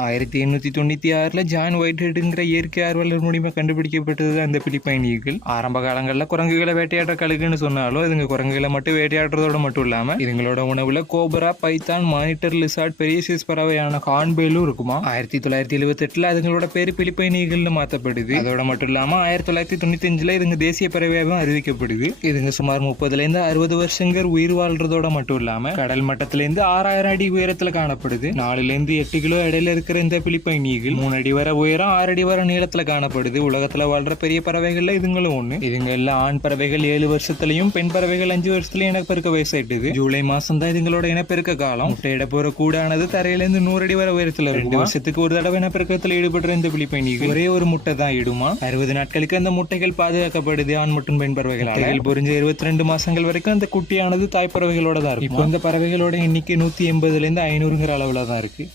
1896 John ஒயிட்ஹெட்ங்கிற இயற்கை ஆர்வலர் மூலியமா கண்டுபிடிக்கப்பட்டது அந்த பிலிப்பைன் ஈகிள். ஆரம்ப காலங்களில் குரங்குகளை வேட்டையாடுற கழுகுன்னு சொன்னாலும் இதுங்க குரங்குகளை மட்டும் வேட்டையாடுறதோட மட்டும் இல்லாம இதுங்களோட உணவுல கோபரா, பைத்தான், மானிட்டர் லிசார்ட், பெரிய சைஸ் பறவையான ஹார்ன்பேலும் இருக்குமா. 1978 அதுங்களோட பேரு பிலிப்பைன் ஈகிள்னு மாற்றப்படுது. அதோட மட்டும் இல்லாம 1995 இதுங்க தேசிய பறவையாகவும் அறிவிக்கப்படுது. இதுங்க சுமார் 30-60 வருஷங்கள் உயிர் வாழ்றதோட மட்டும் இல்லாம கடல் மட்டத்திலிருந்து 6000 அடி உயரத்துல காணப்படுது. 4-8 கிலோ இடையில இருக்கிற இந்த பிலிப்பைன் ஈகிள் 3 அடி வரை உயரம், 6 அடி வரை நீளத்துல காணப்படுது. உலகத்துல வாழ்ற பெரிய பறவைகள்ல இதுங்களும் ஒண்ணு. இதுங்க எல்லாம் ஆண் பறவைகள் 7 வருஷத்துலயும் பெண் பறவைகள் 5 வருஷத்துலயும் இனப்பெருக்க வயசாயிட்டுது. ஜூலை மாசம் தான் இதுங்களோட இனப்பெருக்க காலம். முட்டையிட போற கூடானது தரையிலிருந்து 100 அடி வரை உயரத்துல இருக்கும். 2 வருஷத்துக்கு ஒரு தடவை இனப்பெருக்கத்துல ஈடுபடுற இந்த பிலிப்பைன் ஈகிள் ஒரே ஒரு முட்டை தான் இடுமா. 60 நாட்களுக்கு அந்த முட்டைகள் பாதுகாக்கப்படுது ஆண் மற்றும் பெண் பறவைகளால். புரிஞ்ச 22 மாசங்கள் வரைக்கும் அந்த குட்டியானது தாய் பறவைகளோட தான் இருக்கும். இப்போ இந்த பறவைகளோட எண்ணிக்கை 180-500 அளவுல தான் இருக்கு.